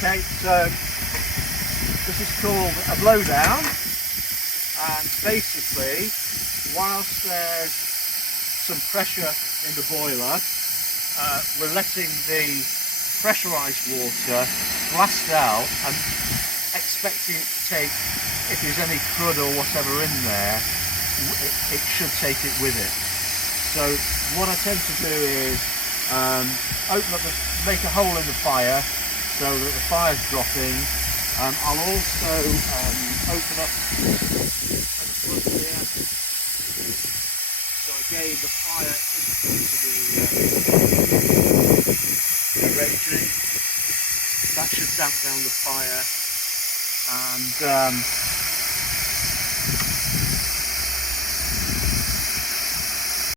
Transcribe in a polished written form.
Okay, so this is called a blowdown, and basically, whilst there's some pressure in the boiler, we're letting the pressurised water blast out and expecting it to take, if there's any crud or whatever in there, it should take it with it. So what I tend to do is make a hole in the fire so that the fire's dropping. I'll also open up at the front here, so again the fire isn't going to be raging. That should damp down the fire, and